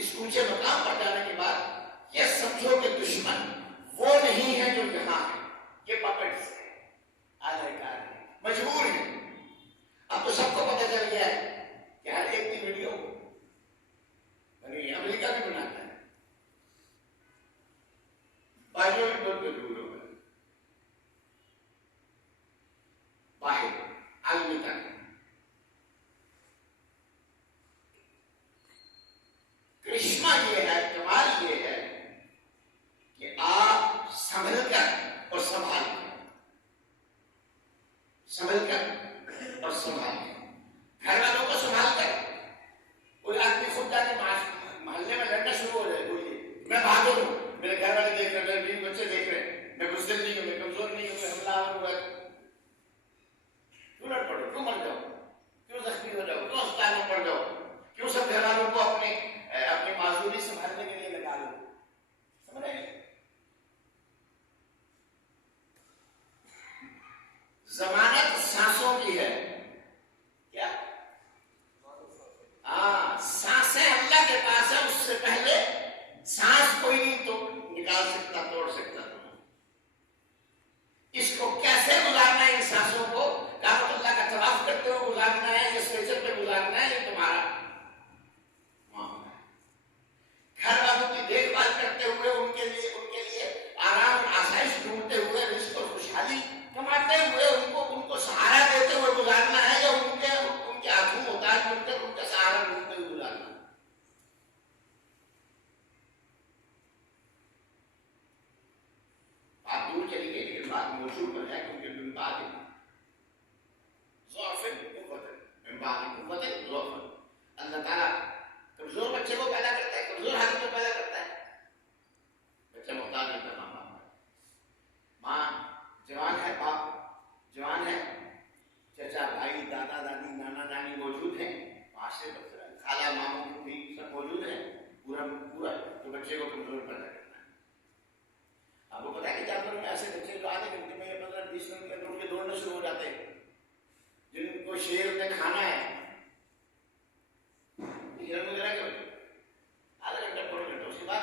इस ऊंचे मकाम पर जाने के बाद यह समझो कि दुश्मन वो नहीं है जो यहां है, ये पपेट्स है, आधारकार है, मजबूर है। अब तो सबको पता चल गया है कि हर एक की वीडियो अमेरिका भी बनाता है, बाजू में दो जरूर होगा, बाहर आलमी तक। करिश्मा ये है, कमाल ये है कि आप संभल कर और संभाल कर, संभल कर और संभाल कर, घर वालों को संभाल कर। कोई आदमी खुद जाके मोहल्ले में लड़ना शुरू हो जाए, बोलिए मैं बहादुर हूं, मेरे घर वाले देख रहे हैं, मेरे बीवी बच्चे देख रहे हैं, मैं बुज़दिल नहीं हूं, मैं कमजोर नहीं हूं, मैं हमलावर हुआ। क्यों लड़ पड़ो, क्यों मर जाओ, क्यों जख्मी हो जाओ, क्यों अस्पताल में पड़ जाओ, क्यों सब घर वालों को अपनी माजूरी संभालने के लिए लगा लो। समझ रहे? जमानत सांसों की है। क्या? हाँ, सांसें अल्लाह के पास है, उससे पहले सांस कोई नहीं तो निकाल सकता, तोड़ सकता। इसको कैसे गुजारना है, इन सांसों को काबतुल्लाह का तवाफ करते हुए गुजारना है, ये स्टेशन पे गुजारना है, ये तुम्हारा मामला है। घर वालों की देखभाल करते हुए, उनके लिए आराम और आसाइश ढूंढते हुए, रिस्क और खुशहाली कमाते हुए, उनको सहारा देते हुए गुजारना है, या उनके आंखों मोहताज बनकर उनका सहारा ढूंढते हुए गुजारना है। बात दूर चली गई, लेकिन बात मौजूद पर है, क्योंकि अल्लाह ताला कमजोर बच्चे को पैदा करता है, कमजोर हालत में पैदा करता है। बच्चा मोहताज नहीं करना, माँ जवान है, बाप जवान है, चचा भाई दादा दादी नाना नानी मौजूद हैं, माशरे खाला मामू भी सब मौजूद हैं, पूरा तो बच्चे को कमजोर पैदा करना है। आपको पता है कि जानवरों में ऐसे बच्चे जो आधे घंटे में या 15-20 मिनट के अंदर उनके दौड़ने शुरू हो जाते हैं। जिनको शेर ने खाना है, हिरन वगैरह के बच्चे आधा घंटा 1.5 घंटा, उसके बाद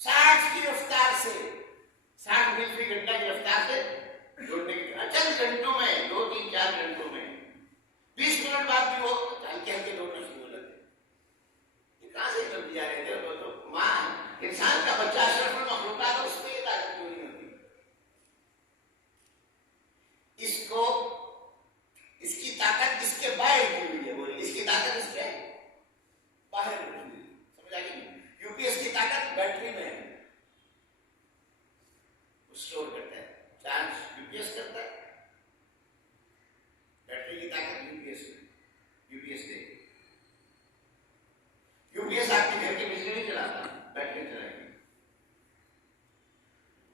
60 की रफ्तार से, 60 मील फी घंटा की रफ्तार से दौड़ने की, चंद घंटों में, 2-3-4 घंटों में, 20 मिनट बाद भी वो हल्के हल्के दौड़ना शुरू हो जाते। ये कहां से जब दिया रहे थे? तो मां, इंसान का बच्चा अशरफुल मखलूकात है, उसमें ये ताकत क्यों नहीं होती? इसकी ताकत इसके बाहर की हुई है, बोली इसकी ताकत इसके बाहर की हुई है। समझ आ गई? यूपीएस की ताकत बैटरी में है, स्टोर करता है, चार्ज यूपीएस करता है, बैटरी की ताकत यूपीएस दे। यूपीएस आपके घर की बिजली नहीं चलाता, बैटरी चलाएगी।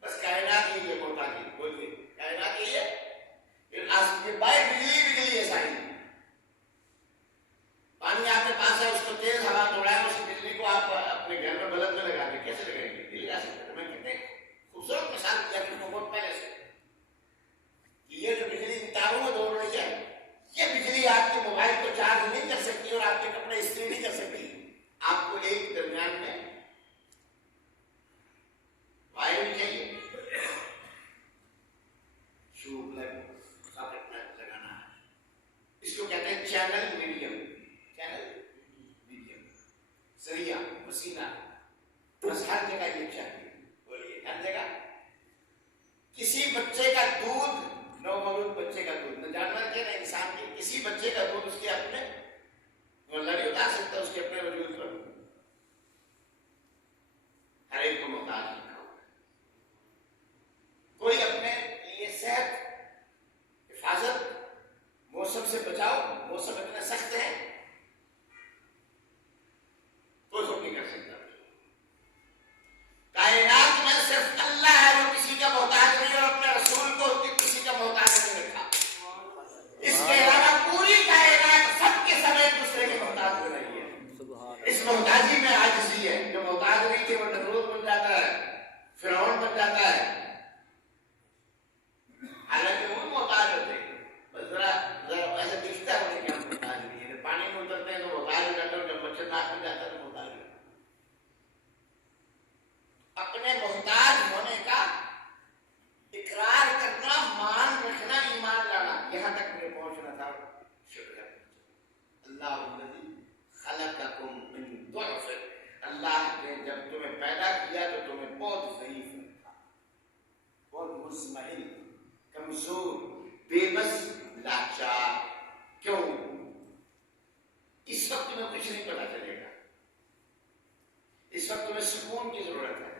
बस कायनात ही है मोहताजी, बोलिए कायनात ही है, ये बाय बिजली है सारी। पानी आपके पास है, उसको तेज हवा दौड़ाए, उस बिजली को आप अपने घर में बल्ब में लगा दें, कैसे लगाएंगे? नहीं लगा सकते। मैं कितने खूबसूरत मिसाल दिया आपको बहुत पहले से, ये जो बिजली तारों में दौड़ रही है, ये बिजली आपके मोबाइल को चार्ज नहीं कर सकती और आपके कपड़े इस्त्री नहीं कर सकती। आपको एक दरमियान में वायर भी चाहिए, लगाना है। इसको कहते हैं चैनल मीडियम, जरिया, वसीला। बस हर जगह ये चाहिए, बोलिए हर जगह। किसी बच्चे का दूध, नवमौलूद बच्चे का दूध, न जानवर के न इंसान के, किसी बच्चे का दूध उसके अपने नहीं उतार सकता, उसके अपने वजूद पर हर एक को मोहताज रखा हुआ है। कोई अपने लिए सेहत, हिफाजत, मौसम से बचाओ, मौसम इतने सख्त है, कोई खुद नहीं कर सकता। कायनात में सिर्फ अल्लाह है जो किसी का मोहताज नहीं, और अपने रसूल को किसी का मोहताज नहीं रखा। इसके अलावा पूरी कायनात सबके समय एक दूसरे के मोहताज हो रही है। इस मोहताजी में आजिज़ी है। जो मोहताज नहीं थे वो नमरूद बन जाता है, फिरौन बन जाता है, हालांकि वो मोहताज होते, बस जरा ऐसा दिखता है कि हम मोहताज नहीं है, अल्लाह ने जब तुम्हें पैदा किया तो तुम्हें बहुत ज़ईफ रखा, बहुत मुज़महिल, कमजोर, बेबस, लाचार। क्यों? इस वक्त तुम्हें कुछ नहीं पता चलेगा, इस वक्त तुम्हें सुकून की जरूरत है।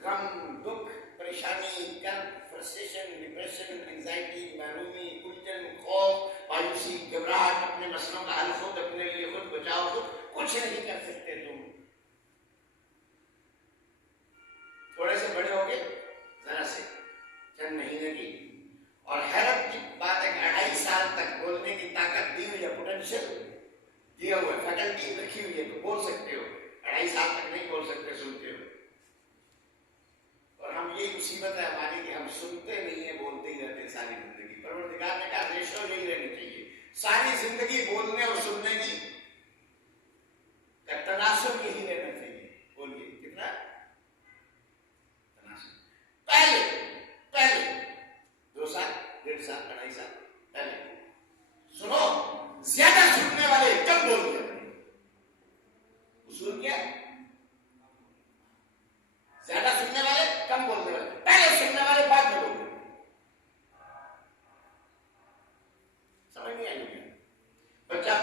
गम, दुख, परेशानी, कर्ब, फ्रस्ट्रेशन, डिप्रेशन, एंजाइटी, महरूमी, उलझन, खौफ, मायूसी, घबराहट, अपने मसलों का हल खुद, अपने लिए खुद बचाओ खुद, कुछ नहीं कर सकते तुम। थोड़े से बड़े हो गए, जरा से चंद महीने की, और हैरत की बात है कि 2.5 साल तक बोलने की ताकत दी हुई है, पोटेंशियल दिया हुआ है, फैकल्टी रखी हुई है, तो बोल सकते हो। 2.5 साल तक नहीं बोल सकते, सुनते हो। और हम यही मुसीबत है हमारी कि हम सुनते नहीं है, बोलते ही रहते हैं सारी जिंदगी। परवरदिगार ने कहा रेशो यही रहनी चाहिए, सारी जिंदगी बोलने और सुनने की तनासुब यही रहना चाहिए। बोलिए कितना तनासुब? पहले 2 साल, 1.5 साल, 2.5 साल पहले सुनो। ज्यादा सुनने वाले कब बोलते हैं? उसूल क्या है? ज्यादा सुनने वाले कम बोलने वाले, पहले सुनने वाले बाद में बोलते। समझ नहीं आई? बच्चा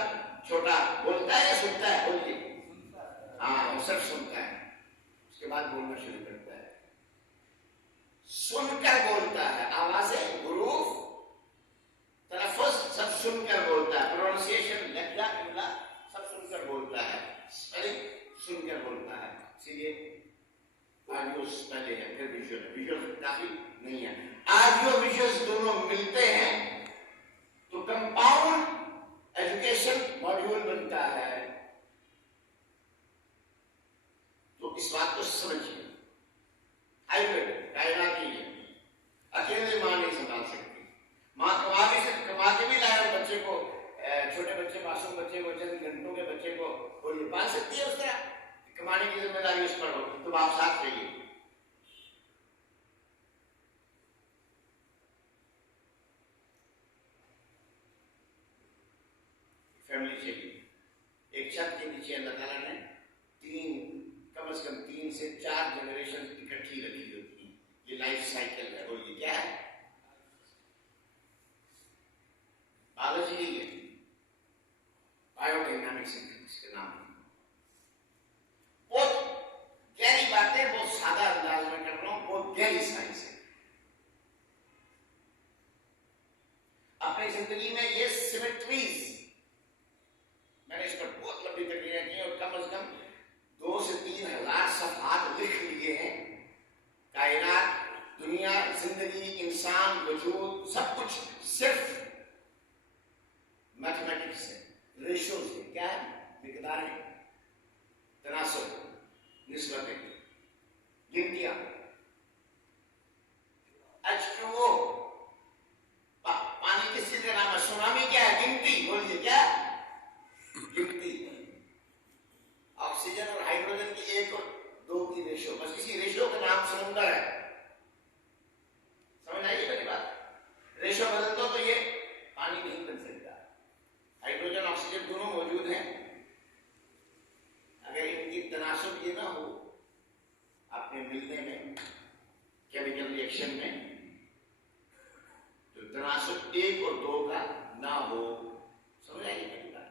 छोटा बोलता है या सुनता है? बोलिए। हाँ, वो सिर्फ सुनता है, उसके बाद बोलना शुरू करता है। सुनकर बोलता है, आवाजें, हुरूफ, तलफ़ुज़ सब सुनकर बोलता है, प्रोनाउंसिएशन, लहजा, इमला सब सुनकर बोलता है, स्पेलिंग सुनकर बोलता है। इसीलिए ऑडियो पहले है, फिर विजुअल। विजुअल काफी नहीं है, ऑडियो विजुअल्स दोनों मिलते हैं तो कंपाउंड एजुकेशन मॉड्यूल बनता है। तो इस बात को समझिए, हाइब्रिड कायनात ही है, अकेले मां नहीं संभाल सकती। मां कमा के भी लाए बच्चे को, छोटे बच्चे, मासूम बच्चे को, चंद घंटों के बच्चे को बोलिए पाल सकती है उस तरह? कमाने की जिम्मेदारी उस पर हो, तो आप साथ रहिए। फैमिली चाहिए, एक छत के नीचे अल्लाह ताला ने कम से कम 3 से 4 जनरेशन इकट्ठी रखी होती है। ये लाइफ साइकिल है। बोलिए क्या है? बायोलॉजी नहीं है, बायोडायनामिक्स इसके नाम है। बहुत गहरी बातें बहुत सादा अंदाज में कर रहा हूं, बहुत गहरी साइंस है। अपनी जिंदगी में ये सिमेट्रीज, मैंने इस पर बहुत लंबी तकरीरें की और कम से कम 2 से 3 हजार सफ़हात लिख लिए हैं। कायनात, दुनिया, जिंदगी, इंसान, वजूद, सब कुछ सिर्फ मैथमेटिक्स है, रेशो से। क्या है? मिकदार है, तनासुब, निस्बतें, गिनतियां। H2O, पानी किस चीज का नाम है? सुनामी क्या है? गिनती। बोलिए क्या? गिनती। ऑक्सीजन और हाइड्रोजन की 1 और 2 की रेशो, बस इसी रेशो का नाम समुद्र है। समझ आइए मेरी बात? रेशो बदल दो तो ये पानी नहीं बन सकता। हाइड्रोजन ऑक्सीजन दोनों मौजूद हैं, अगर इनकी तनासुब ये ना हो आपने मिलने में, केमिकल रिएक्शन में, तो तनासुब 1 और 2 का ना हो। समझ आइए मेरी बात?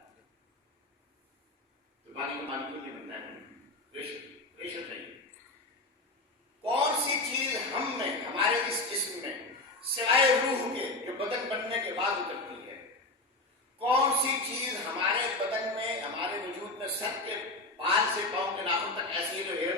तो पानी को पानी क्यों नहीं बनता है? रेशो चाहिए। कौन सी चीज हम में, हमारे इस जिस्म में, सिवाय रूह के जो बदन बनने के बाद उतरती है, कौन सी चीज हमारे बदन में, हमारे वजूद में, सर के बाल से पांव के नाखून तक ऐसी है जो हेयर